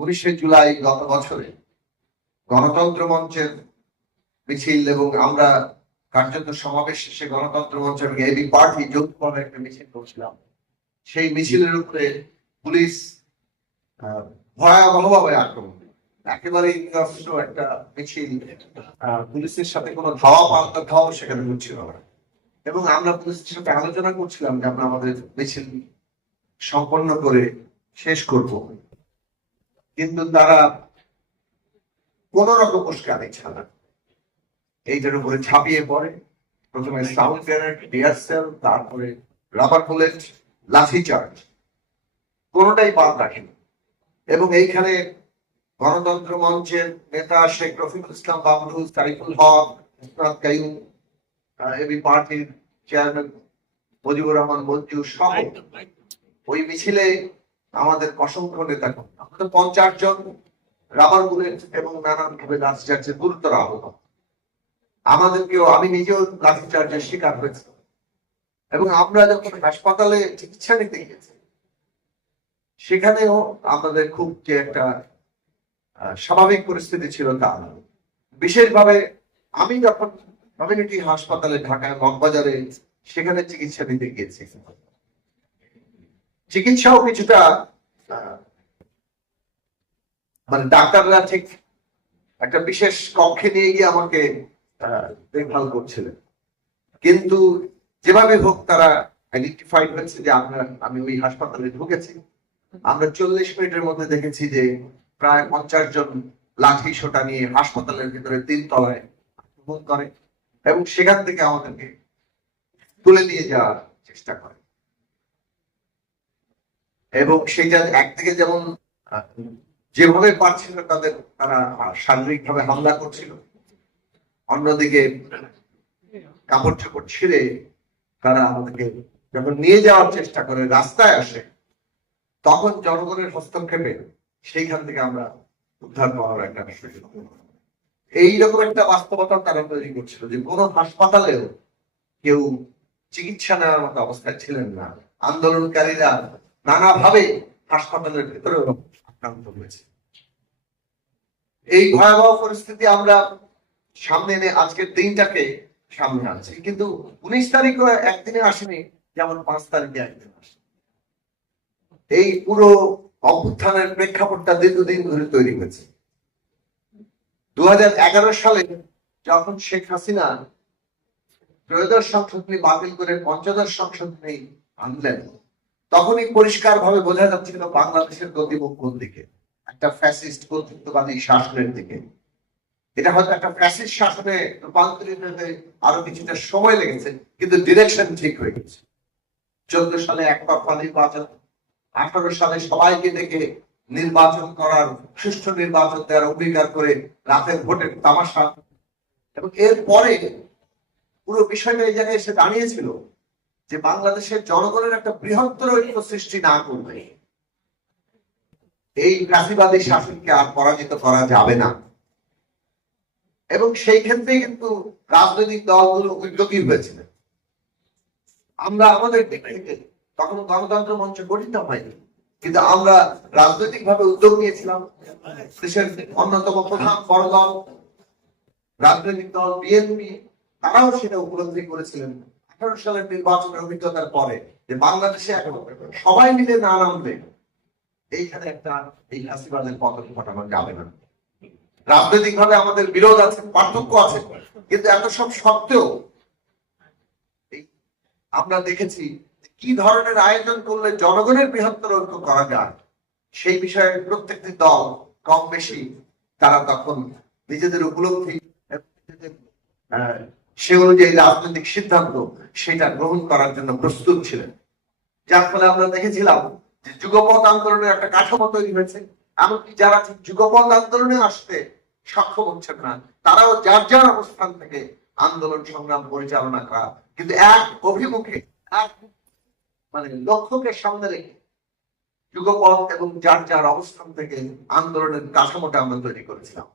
19 জুলাই গত বছরে গণতন্ত্র মঞ্চের মিছিল এবং আমরা কার্যত সমাবেশ শেষে গণতন্ত্র মঞ্চ এবং এবি পার্টি যৌথভাবে একটা মিছিল করছিলাম। সেই মিছিলের উপরে পুলিশ ভয়াবহভাবে আক্রমণ, একেবারে একটা মিছিল, পুলিশের সাথে কোনো ধাওয়া পাল্টা সেখানে হচ্ছিল না। এবং আমরা পুলিশের সাথে আলোচনা করছিলাম যে আমরা আমাদের মিছিল সম্পন্ন করে শেষ করব, কিন্তু তারা কোন রকম উস্কানি ছাড়া এইটার উপরে ঝাঁপিয়ে পড়ে। প্রথমে সাউন্ড গ্রেনেড, টিয়ার সেল, তারপরে রাবার বুলেট, লাঠি চার্জ, কোনোটাই বাদ রাখেনি। এবং এইখানে গণতন্ত্র মঞ্চের নেতা শেখ রফিকুল ইসলাম বাবলু, সাইফুল হক, ইসরাত কাইয়ুম, এবি পার্টির চেয়ারম্যান মুজিবুর রহমান মঞ্জু সহ ওই মিছিলে আমাদের অসংখ্য নেতা 50 জন রাবার বুলেট এবং নানান ভাবে লাঠিচার্জে গুরুতর আহত। আমাদেরকেও, আমি নিজেও লাঠিচার্জের শিকার হয়েছি। এবং আমরা যখন হাসপাতালে চিকিৎসা নিতে গিয়েছি সেখানেও আমাদের খুব যে একটা স্বাভাবিক পরিস্থিতি ছিল তা না। বিশেষভাবে আমি যখন কমিউনিটি হাসপাতালে ঢাকায় মগবাজারে সেখানে চিকিৎসা নিতে গিয়েছি, চিকিৎসাও কিছুটা মানে ডাক্তাররা ঠিক একটা বিশেষ কক্ষে নিয়ে গিয়ে আমাকে দেখভাল করছিলেন, কিন্তু যেভাবে হোক তারা আইডেন্টিফাইড হয়েছে যে আমি ওই হাসপাতালে ঢুকেছি। আমরা 40 মিনিটের মধ্যে দেখেছি যে প্রায় 50 জন লাঠি সোটা নিয়ে হাসপাতালের ভিতরে 3 তলায় আক্রমণ করে এবং সেখান থেকে আমাদেরকে তুলে নিয়ে যাওয়ার চেষ্টা করে। এবং সেটা একদিকে যেমন যেভাবে পারছিল তারা শারীরিক ভাবে হামলা করছিল, অন্যদিকে কাপড় চাপড় ছিঁড়ে তারা আমাদেরকে যখন নিয়ে যাওয়ার চেষ্টা করে রাস্তায় আসে, তখন জনগণের হস্তক্ষেপে সেইখান থেকে আমরা উদ্ধার পাওয়ার একটা বিষয়। এইরকম একটা বাস্তবতা তারা তৈরি করছিল যে কোনো হাসপাতালেও কেউ চিকিৎসা নেওয়ার মতো অবস্থায় ছিলেন না। আন্দোলনকারীরা নানাভাবে হাসপাতালের ভেতরে আক্রান্ত হয়েছে। এই ভয়াবহ পরিস্থিতি আমরা সামনে এনে আজকের দিনটাকে সামনে আনছি, কিন্তু 19 তারিখও একদিনে আসেনি, যেমন 5 তারিখে একদিন আসে। এই পুরো অভ্যুত্থানের প্রেক্ষাপটটা দীর্ঘদিন ধরে তৈরি হয়েছে। 2011 সালে যখন শেখ হাসিনা ত্রয়োদশ সংশোধনী বাতিল করে পঞ্চদশ সংশোধনী আনলেন, তখনই পরিষ্কার ভাবে বোঝা যাচ্ছিল বাংলাদেশের গতিমুখ কোন দিকে, একটা ফ্যাসিস্ট কর্তৃত্ববাদী শাসনের দিকে। এটা হয়তো একটা ফ্যাসিস্ট শাসনে রূপান্তরিত হতে আরো কিছুটা সময় লেগেছে, কিন্তু ডিরেকশন ঠিক হয়ে গেছে। 14 সালে একতরফা নির্বাচন, 18 সালে সবাইকে দেখে নির্বাচন করার, সুষ্ঠু নির্বাচন দেওয়ার অঙ্গীকার করে রাতের ভোটের তামাশা, এবং এরপরে পুরো বিষয়টা এই জায়গায় এসে দাঁড়িয়েছিল যে বাংলাদেশের জনগণের একটা বৃহত্তর ঐক্য সৃষ্টি না করবে এই ফ্যাসিবাদী শাসনকে আর পরাজিত করা যাবে না। এবং সেই ক্ষেত্রে কিন্তু রাজনৈতিক দলগুলো উদ্যোগী হয়েছিল। আমরা আমাদের দিক থেকে তখন গণতন্ত্র মঞ্চ গঠিত হয়নি, কিন্তু আমরা রাজনৈতিক ভাবে উদ্যোগ নিয়েছিলাম। দেশের অন্যতম প্রধান বড় দল রাজনৈতিক দল বিএনপি, তারাও সেটা উপলব্ধি করেছিলেন 18 সালের নির্বাচনের অভিজ্ঞতার পরে যে বাংলাদেশে এখন সবাই মিলে না নামলে এইখানে একটা এই ফ্যাসিবাদের পতন ঘটানো যাবে না। রাজনৈতিক ভাবে আমাদের বিরোধ আছে, পার্থক্য আছে, কিন্তু এত সব সত্ত্বেও আমরা দেখেছি কি ধরনের আয়োজন করলে জনগণের বৃহত্তর ঐক্য করা যায়, সেই বিষয়ে প্রত্যেকটি দল কম বেশি তারা তখন নিজেদের উপলব্ধি সে অনুযায়ী রাজনৈতিক সিদ্ধান্ত সেটা গ্রহণ করার জন্য প্রস্তুত ছিলেন। যার ফলে আমরা দেখেছিলাম যে যুগপৎ আন্দোলনের একটা কাঠামো তৈরি হয়েছে। এমনকি যারা যুগপৎ আন্দোলনে আসতে সক্ষম হচ্ছেন না, তারাও যার যার অবস্থান থেকে আন্দোলন সংগ্রাম পরিচালনা করা, কিন্তু এক অভিমুখে, এক মানে লক্ষ্যকে সামনে রেখে যুগপৎ এবং যার যার অবস্থান থেকে আন্দোলনের কাঠামোটা আমরা তৈরি করেছিলাম।